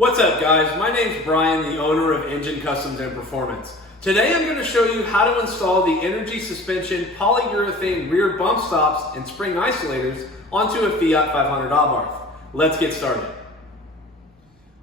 What's up guys, my name's Brian, the owner of Engine Customs and Performance. Today I'm going to show you how to install the energy suspension polyurethane rear bump stops and spring isolators onto a Fiat 500 Abarth. Let's get started.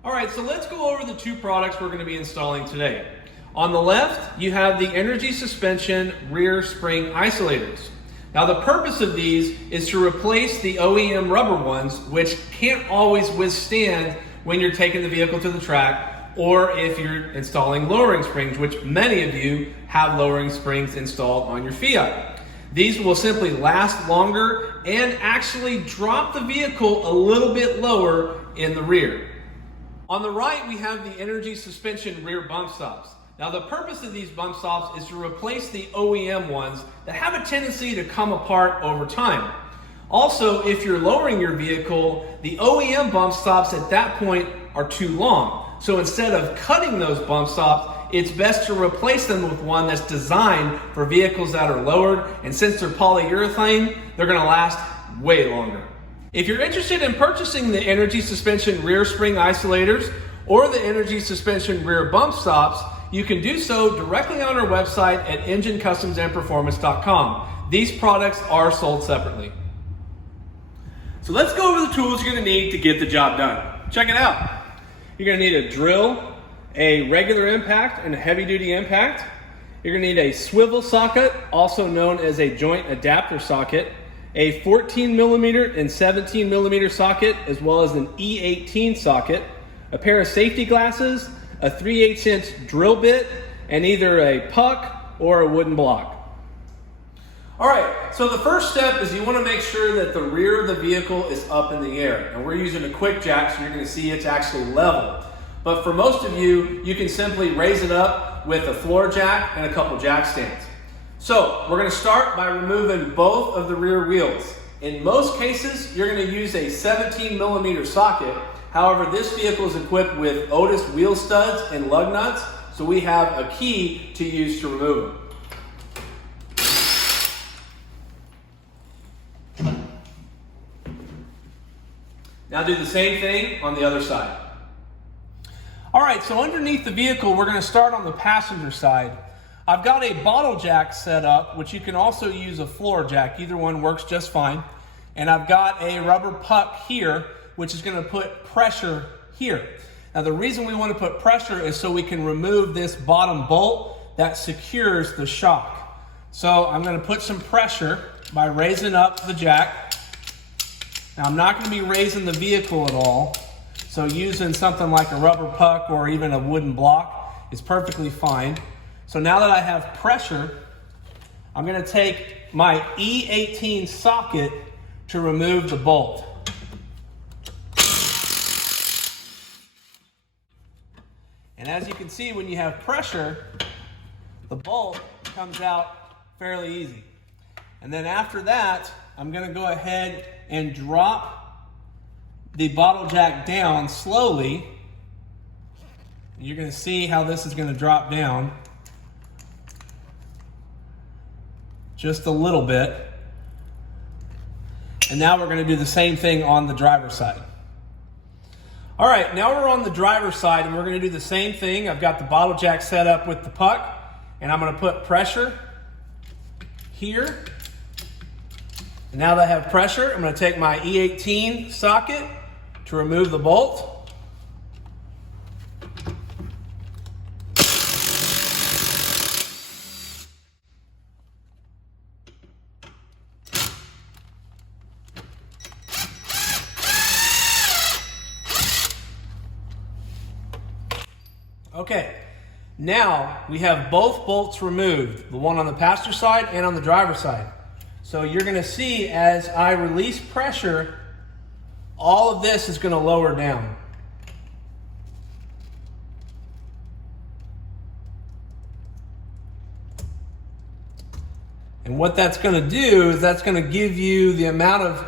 Alright, so let's go over the two products we're going to be installing today. On the left, you have the energy suspension rear spring isolators. Now the purpose of these is to replace the OEM rubber ones, which can't always withstand when you're taking the vehicle to the track, or if you're installing lowering springs, which many of you have lowering springs installed on your Fiat. These will simply last longer and actually drop the vehicle a little bit lower in the rear. On the right, we have the energy suspension rear bump stops. Now the purpose of these bump stops is to replace the OEM ones that have a tendency to come apart over time. Also, if you're lowering your vehicle, the OEM bump stops at that point are too long. So instead of cutting those bump stops, it's best to replace them with one that's designed for vehicles that are lowered, and since they're polyurethane, they're going to last way longer. If you're interested in purchasing the energy suspension rear spring isolators or the energy suspension rear bump stops, you can do so directly on our website at enginecustomsandperformance.com. These products are sold separately. So let's go over the tools you're going to need to get the job done. Check it out. You're going to need a drill, a regular impact, and a heavy duty impact. You're going to need a swivel socket, also known as a joint adapter socket, a 14mm and 17mm socket, as well as an E18 socket, a pair of safety glasses, a 3/8" drill bit, and either a puck or a wooden block. Alright, so the first step is you want to make sure that the rear of the vehicle is up in the air. And we're using a quick jack, so you're going to see it's actually level. But for most of you, you can simply raise it up with a floor jack and a couple jack stands. So we're going to start by removing both of the rear wheels. In most cases, you're going to use a 17mm socket. However, this vehicle is equipped with Otis wheel studs and lug nuts, so we have a key to use to remove them. Now do the same thing on the other side. Alright, so underneath the vehicle, we're going to start on the passenger side. I've got a bottle jack set up, which you can also use a floor jack. Either one works just fine. And I've got a rubber puck here, which is going to put pressure here. Now the reason we want to put pressure is so we can remove this bottom bolt that secures the shock. So I'm going to put some pressure by raising up the jack. Now I'm not going to be raising the vehicle at all, so using something like a rubber puck or even a wooden block is perfectly fine. So now that I have pressure, I'm going to take my E18 socket to remove the bolt. And as you can see, when you have pressure, the bolt comes out fairly easy. And then after that, I'm going to go ahead and drop the bottle jack down slowly. You're going to see how this is going to drop down just a little bit. And now we're going to do the same thing on the driver's side. All right, now we're on the driver's side and we're going to do the same thing. I've got the bottle jack set up with the puck, and I'm going to put pressure here. And now that I have pressure, I'm going to take my E18 socket to remove the bolt. Okay, now we have both bolts removed, the one on the passenger side and on the driver's side. So you're going to see as I release pressure, all of this is going to lower down. And what that's going to do is that's going to give you the amount of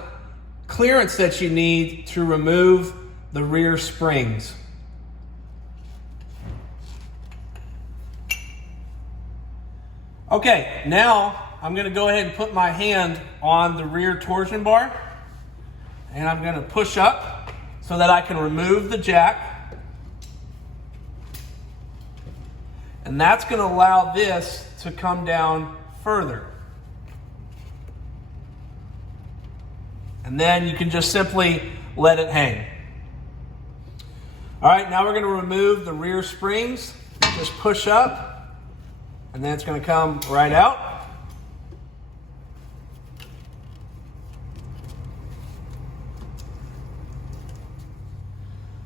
clearance that you need to remove the rear springs. Okay, now I'm going to go ahead and put my hand on the rear torsion bar, and I'm going to push up so that I can remove the jack. And that's going to allow this to come down further. And then you can just simply let it hang. All right, now we're going to remove the rear springs. Just push up, and then it's going to come right out.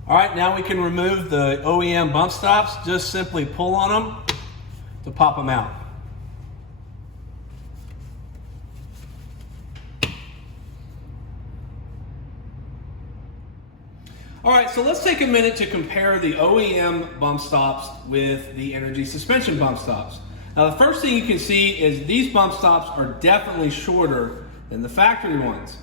All right, now we can remove the OEM bump stops. Just simply pull on them to pop them out. All right, so let's take a minute to compare the OEM bump stops with the energy suspension bump stops. Now, the first thing you can see is these bump stops are definitely shorter than the factory ones.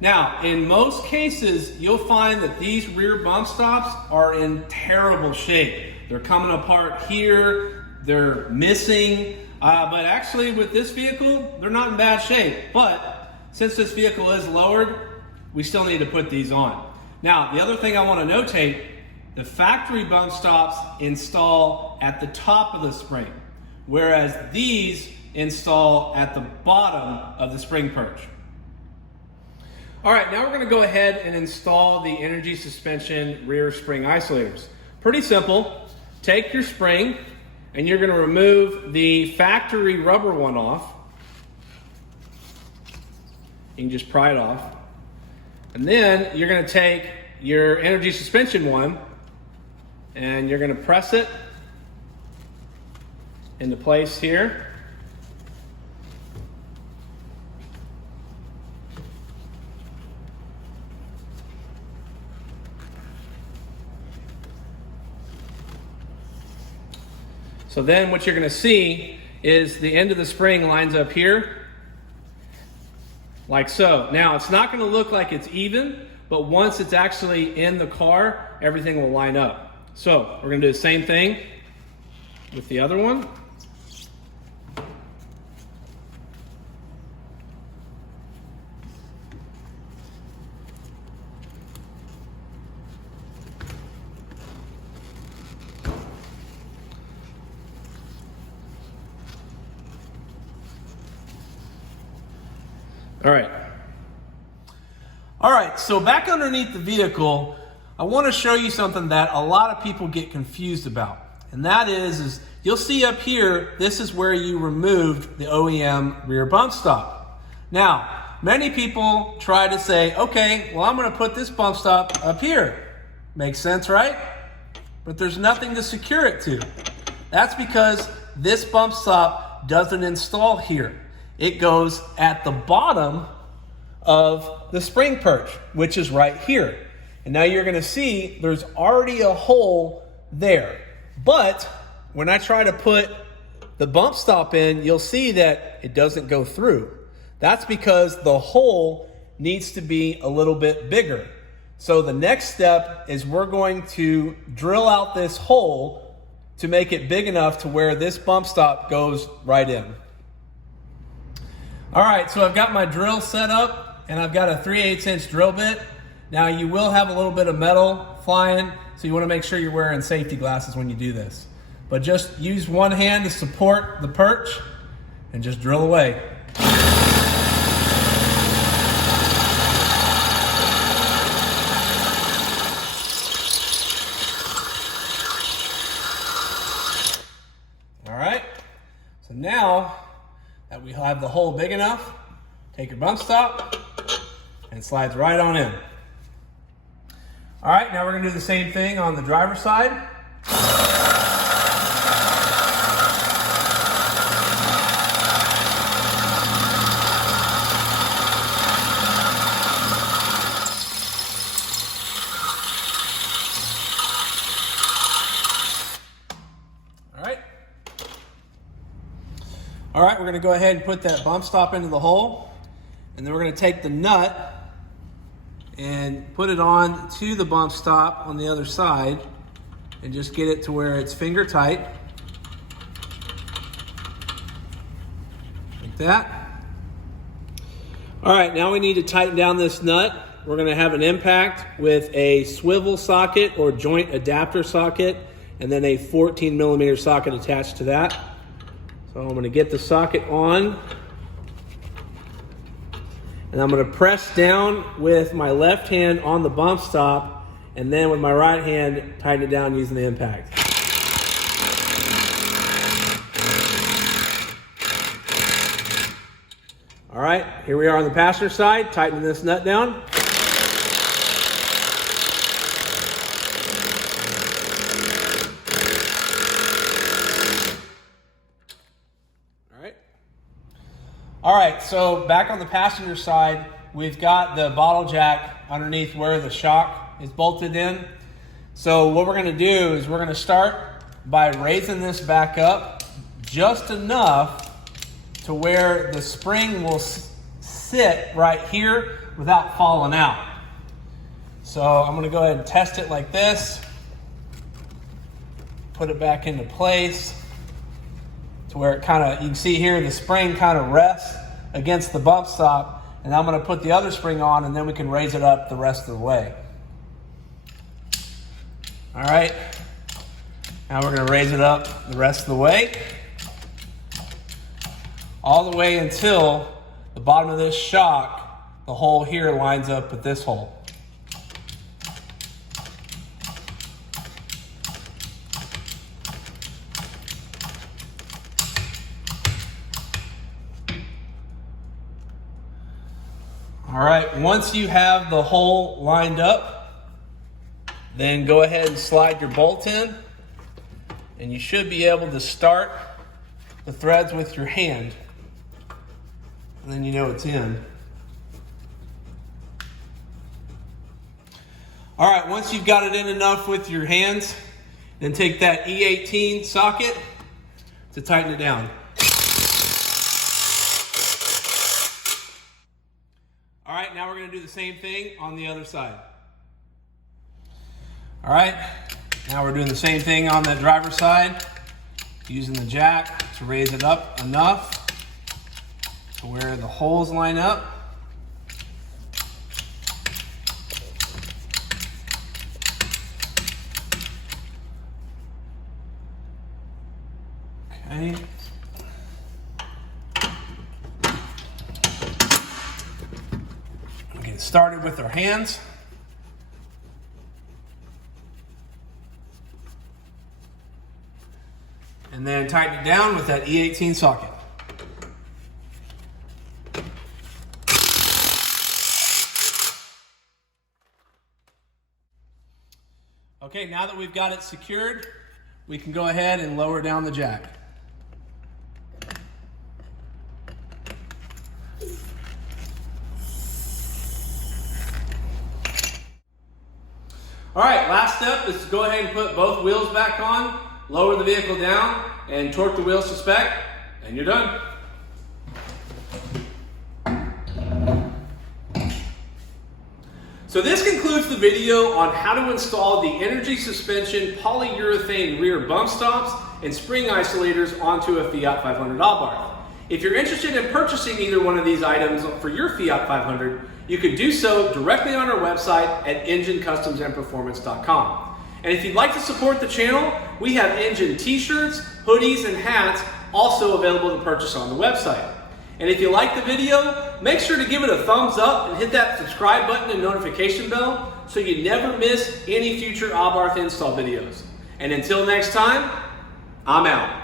Now, in most cases, you'll find that these rear bump stops are in terrible shape. They're coming apart here, they're missing, but actually with this vehicle, they're not in bad shape. But since this vehicle is lowered, we still need to put these on. Now, the other thing I want to notate, the factory bump stops install at the top of the spring, whereas these install at the bottom of the spring perch. All right, now we're going to go ahead and install the energy suspension rear spring isolators. Pretty simple. Take your spring and you're going to remove the factory rubber one off. You can just pry it off. And then you're going to take your energy suspension one and you're going to press it into place here. So then what you're going to see is the end of the spring lines up here, like so. Now, it's not going to look like it's even, but once it's actually in the car, everything will line up. So we're going to do the same thing with the other one. All right, so back underneath the vehicle, I want to show you something that a lot of people get confused about. And that is you'll see up here, this is where you removed the OEM rear bump stop. Now, many people try to say, okay, well, I'm going to put this bump stop up here. Makes sense, right? But there's nothing to secure it to. That's because this bump stop doesn't install here. It goes at the bottom of the spring perch, which is right here. And now you're going to see there's already a hole there. But when I try to put the bump stop in, you'll see that it doesn't go through. That's because the hole needs to be a little bit bigger. So the next step is we're going to drill out this hole to make it big enough to where this bump stop goes right in. All right, so I've got my drill set up and I've got a 3/8 inch drill bit. Now you will have a little bit of metal flying, so you want to make sure you're wearing safety glasses when you do this. But just use one hand to support the perch and just drill away. All right, so now that we have the hole big enough, take your bump stop and it slides right on in. All right, now we're going to do the same thing on the driver's side. All right, we're going to go ahead and put that bump stop into the hole, and then we're going to take the nut and put it on to the bump stop on the other side and just get it to where it's finger tight, like that. All right, now we need to tighten down this nut. We're going to have an impact with a swivel socket or joint adapter socket, and then a 14mm socket attached to that. So I'm going to get the socket on, and I'm going to press down with my left hand on the bump stop, and then with my right hand tighten it down using the impact. All right, here we are on the passenger side, tightening this nut down. All right, so back on the passenger side, we've got the bottle jack underneath where the shock is bolted in. So what we're gonna do is we're gonna start by raising this back up just enough to where the spring will sit right here without falling out. So I'm gonna go ahead and test it like this, put it back into place to where it kind of, you can see here the spring kind of rests against the bump stop, and I'm going to put the other spring on, and then we can raise it up the rest of the way. All right, now we're going to raise it up the rest of the way, all the way until the bottom of this shock, the hole here lines up with this hole. All right, once you have the hole lined up, then go ahead and slide your bolt in, and you should be able to start the threads with your hand, and then you know it's in. All right, once you've got it in enough with your hands, then take that E18 socket to tighten it down. All right, now we're going to do the same thing on the other side. All right, now we're doing the same thing on the driver's side, using the jack to raise it up enough to where the holes line up. Okay. Get started with our hands. And then tighten it down with that E18 socket. Okay, now that we've got it secured, we can go ahead and lower down the jack. All right, last step is to go ahead and put both wheels back on, lower the vehicle down, and torque the wheels to spec, and you're done. So this concludes the video on how to install the energy suspension polyurethane rear bump stops and spring isolators onto a Fiat 500 Abarth. If you're interested in purchasing either one of these items for your Fiat 500, you can do so directly on our website at enginecustomsandperformance.com. And if you'd like to support the channel, we have engine t-shirts, hoodies, and hats also available to purchase on the website. And if you like the video, make sure to give it a thumbs up and hit that subscribe button and notification bell so you never miss any future Abarth install videos. And until next time, I'm out.